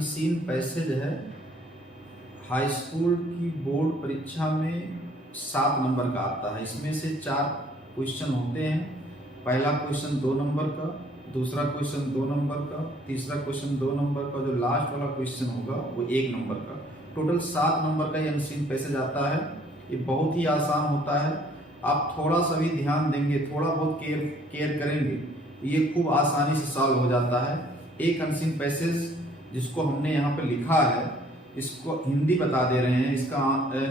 Unseen passage है। High school की board परीक्षा में 7 नंबर का आता है। इसमें से 4 क्वेश्चन होते हैं। पहला क्वेश्चन 2 नंबर का, दूसरा क्वेश्चन 2 नंबर का, तीसरा क्वेश्चन 2 नंबर का, जो लास्ट वाला क्वेश्चन होगा वो 1 नंबर का। टोटल 7 नंबर का ये अनसीन पैसेज आता है। ये बहुत ही आसान होता है। आप थोड़ा सा भी ध्यान देंगे, थोड़ा बहुत केयर करेंगे, ये खूब आसानी से सॉल्व हो जाता है। एक अनसीन पैसेज जिसको हमने यहाँ पे लिखा है, इसको हिंदी बता दे रहे हैं, इसका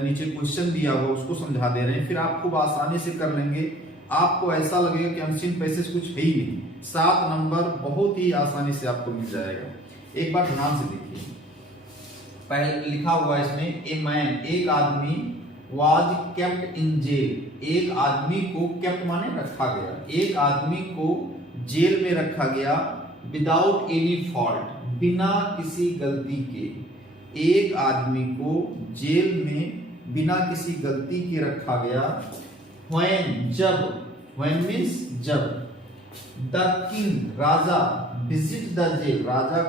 नीचे क्वेश्चन दिया हुआ उसको समझा दे रहे हैं, फिर आप खूब आसानी से कर लेंगे। आपको ऐसा लगेगा कि अनसीन पैसेज कुछ है ही नहीं। 7 नंबर बहुत ही आसानी से आपको मिल जाएगा। एक बार ध्यान से देखिए, पहले लिखा हुआ है इसमें, ए मैन, एक आदमी, वाज केप्ट इन जेल, एक आदमी को, केप्ट माने रखा गया, एक आदमी को जेल में रखा गया, विदाउट एनी फॉल्ट, बिना किसी गलती के। एक आदमी को जेल में बिना किसी गलती के रखा गया। व्हेन, जब, व्हेन मीन्स जब, द किंग, राजा, विजिट द जेल, राजा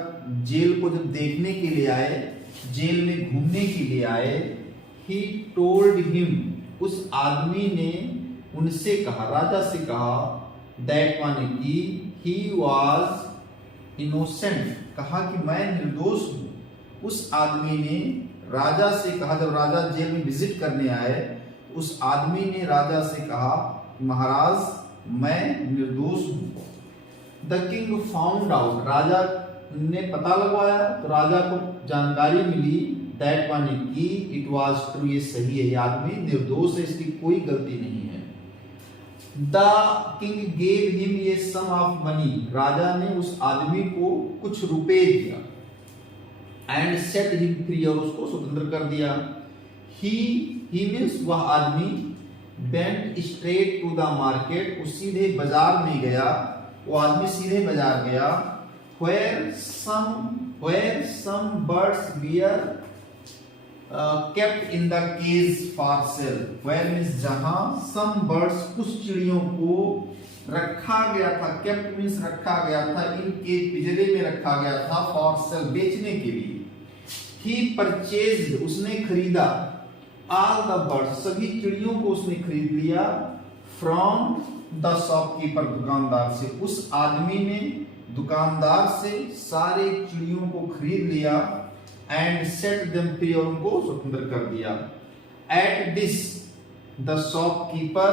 जेल को जब देखने के लिए आए, जेल में घूमने के लिए आए, ही टोल्ड हिम, उस आदमी ने उनसे कहा, राजा से कहा, दैट माने कि ही वॉज इनोसेंट, कहा कि मैं निर्दोष हूं। उस आदमी ने राजा से कहा, जब राजा जेल में विजिट करने आए, उस आदमी ने राजा से कहा, महाराज मैं निर्दोष हूं। द किंग फाउंड आउट, राजा ने पता लगवाया तो राजा को जानकारी मिली, दैट माने कि इट वाज ट्रू, ये सही है, ये आदमी निर्दोष है, इसकी कोई गलती नहीं है। The king gave him a sum of money, राजा ने उस आदमी को कुछ रुपए दिया, एंड सेट हिम फ्री, और उसको स्वतंत्र कर दिया। ही मीन्स वह आदमी, went straight to the market, वो सीधे बाजार में गया, वो आदमी सीधे बाजार गया। where some birds were kept in the cage for sale, where means जहां some birds, कुछ चिड़ियों को रखा गया था, kept means रखा गया था, in cage, पिंजरे में रखा गया था, for sale, बेचने के लिए। he purchased, उसने खरीदा, all the birds, सभी चिड़ियों को उसने खरीद लिया, from the shopkeeper, दुकानदार से, उस आदमी ने दुकानदार से सारे चिड़ियों को खरीद लिया, एंड सेट देम फ्री, और उनको स्वतंत्र कर दिया। At this the shopkeeper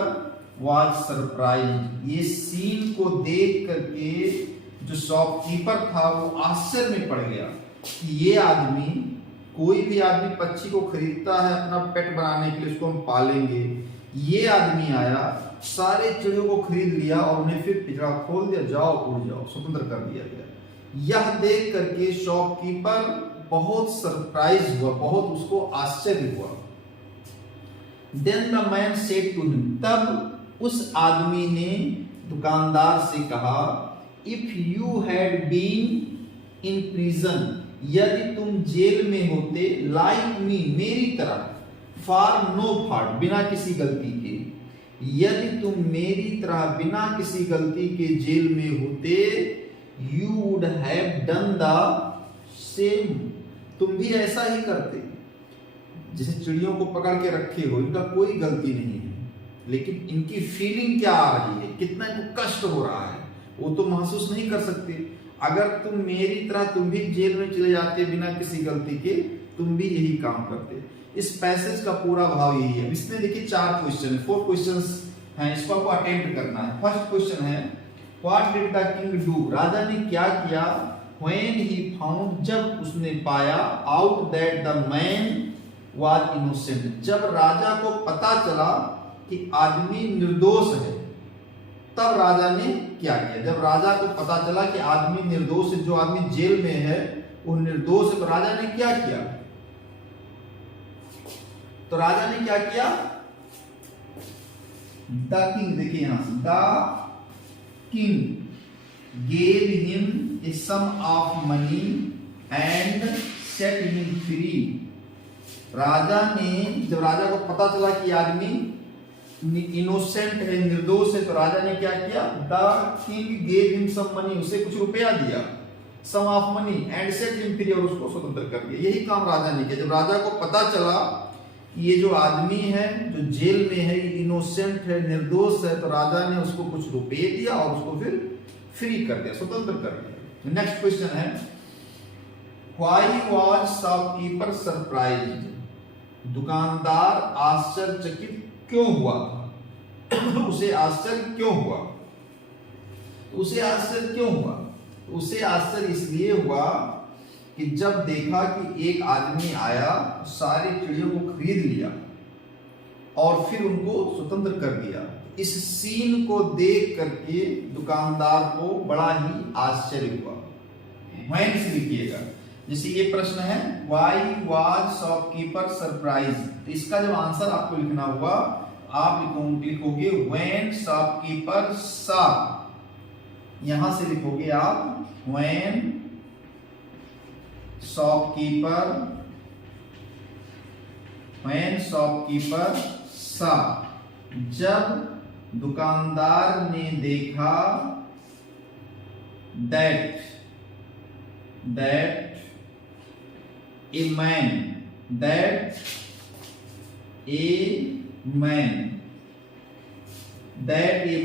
was surprised, ये सीन को देख करके जो शॉपकीपर था वो आश्चर्य में पड़ गया कि ये आदमी, कोई भी आदमी पक्षी को खरीदता है अपना पेट बनाने के लिए, उसको हम पालेंगे, ये आदमी आया, सारे चिड़ियों को खरीद लिया और उन्हें फिर पिंजरा खोल दिया, जाओ उड़ जाओ, स्वतंत्र कर दिया गया। यह देख करके शॉपकीपर बहुत सरप्राइज हुआ, बहुत उसको आश्चर्य हुआ। Then the man said to him, तब उस आदमी ने दुकानदार से कहा, if you had been in prison, यदि तुम जेल में होते, लाइक मी, मेरी तरह, फॉर नो फॉल्ट, बिना किसी गलती के, यदि तुम मेरी तरह बिना किसी गलती के जेल में होते, you would have done the same, तुम भी ऐसा ही करते। जैसे चिड़ियों को पकड़ के रखे हो, इनका कोई गलती नहीं है, लेकिन इनकी फीलिंग क्या आ रही है, कितना इनको कष्ट हो रहा है, वो तो महसूस नहीं कर सकते। अगर तुम मेरी तरह तुम भी जेल में चले जाते बिना किसी गलती के, तुम भी यही काम करते। इस पैसेज का पूरा भाव यही है। इसमें देखिए 4 क्वेश्चन है, 4 क्वेश्चंस हैं, इसको आपको अटेम्प्ट करना है। फर्स्ट क्वेश्चन है, what did the king do, राजा ने क्या किया, व्हेन ही फाउंड, जब उसने पाया, out that the man was innocent, जब राजा को पता चला कि आदमी निर्दोष है, तब राजा ने क्या किया। जब राजा को पता चला कि आदमी निर्दोष है, जो आदमी जेल में है वो निर्दोष है, तो राजा ने क्या किया, तो राजा ने क्या किया, द किंग, देखिए यहां से, the king gave him a sum of money and set him free, राजा ने, जब राजा को पता चला कि आदमी इनोसेंट है, निर्दोष है, तो राजा ने क्या किया, the king gave him some money, उसे कुछ रुपया दिया, sum of money and set him free, और उसको स्वतंत्र कर दिया। यही काम राजा ने किया। जब राजा को पता चला कि ये जो आदमी है जो जेल में है ये इनोसेंट है, निर्दोष है, तो राजा ने उसको कुछ रुपए दिया और उसको फिर फ्री कर दिया, स्वतंत्र कर दिया। नेक्स्ट क्वेश्चन है व्हाई वाज शॉपकीपर सरप्राइज्ड, दुकानदार आश्चर्यचकित क्यों हुआ था? उसे आश्चर्य क्यों हुआ? उसे आश्चर्य क्यों हुआ? उसे आश्चर्य इसलिए हुआ कि जब देखा कि एक आदमी आया, सारी चिड़ियों को खरीद लिया और फिर उनको स्वतंत्र कर दिया। इस सीन को देख करके दुकानदार को बड़ा ही आश्चर्य हुआ। व्हेन से लिखिएगा। जैसे ये प्रश्न है व्हाई वाज शॉपकीपर सरप्राइज, तो इसका जब आंसर आपको लिखना हुआ आप लिखोगे व्हेन शॉपकीपर सा, यहां से लिखोगे आप व्हेन शॉपकीपर सा, जब दुकानदार ने देखा that a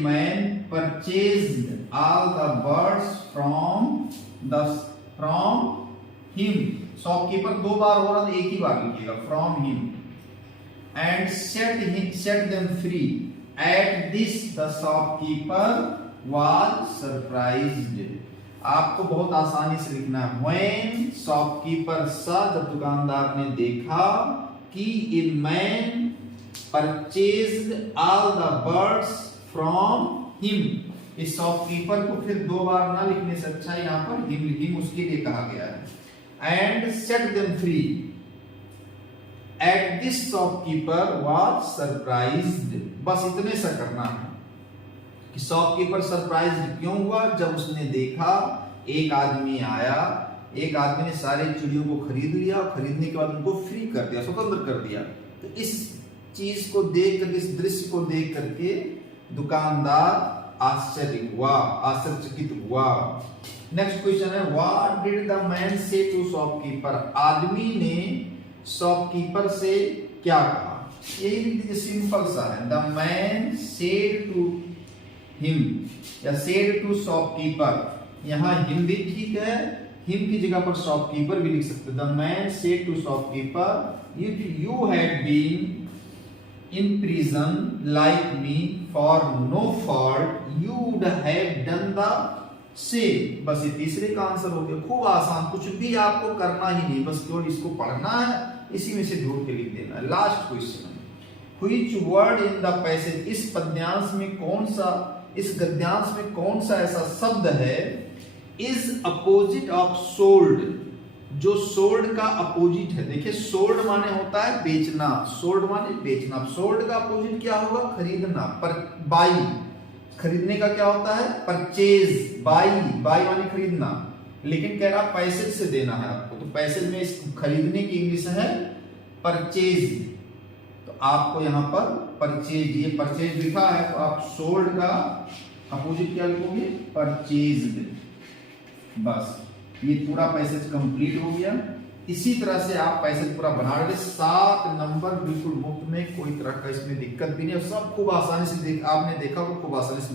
man purchased all the birds from him. Shopkeeper दो बार हो रहा था, एक ही बार लिखिएगा from him, and set them free. At this the shopkeeper was surprised. आपको बहुत आसानी से लिखना है व्हेन शॉपकीपर सा, जब दुकानदार ने देखा कि a man purchased all the birds from him. इस शॉपकीपर को फिर दो बार ना लिखने से अच्छा यहाँ पर हिम उसके लिए कहा गया है। And set them free. At this shopkeeper was surprised. बस इतने सा करना है कि शॉपकीपर सरप्राइज्ड क्यों हुआ? जब उसने देखा एक आदमी आया, एक आदमी ने सारे चिड़ियों को खरीद लिया और खरीदने के बाद उनको फ्री कर दिया, स्वतंत्र कर दिया। तो इस चीज को देख करके, इस दृश्य को देख करके दुकानदार आश्चर्यचकित हुआ। नेक्स्ट क्वेश्चन है व्हाट डिड द मैन से टू शॉपकीपर। आदमी ने शॉपकीपर से क्या कहा? यही लिख दीजिए, सिंपल सा है। The man said to him या सेड टू शॉपकीपर। यहां हिम भी ठीक है, हिम की जगह पर शॉपकीपर भी लिख सकते। The man said to shopkeeper if you had been in prison like me for no fault you would have done the same। बस ये तीसरे का आंसर हो गया। खूब आसान, कुछ भी आपको करना ही नहीं, बस केवल इसको पढ़ना है, इसी में से ढूंढ के लिख देना है। लास्ट क्वेश्चन है which word in the passage। इस पद्यांश में कौन सा, इस गद्यांश में कौन सा ऐसा शब्द है is opposite of sold, जो सोल्ड का अपोजिट है। देखिए सोल्ड माने होता है बेचना, सोल्ड माने बेचना, सोल्ड का अपोजिट क्या होगा? खरीदना। पर बाई, खरीदने का क्या होता है? परचेज। बाई माने खरीदना, लेकिन कह रहा पैसेज से देना है आपको, तो पैसेज में इस खरीदने की इंग्लिश है परचेज। तो आपको यहां पर परचेज, ये परचेज लिखा है तो आप सोल्ड का अपोजिट क्या लिखोगे? परचेज्ड। बस ये पूरा पैसेज कंप्लीट हो गया। इसी तरह से आप पैसेज पूरा बना रहे। 7 नंबर बिल्कुल मुफ्त में, कोई तरह का इसमें दिक्कत भी नहीं, और सब खूब आसानी से आपने देखा वो खूब आसानी से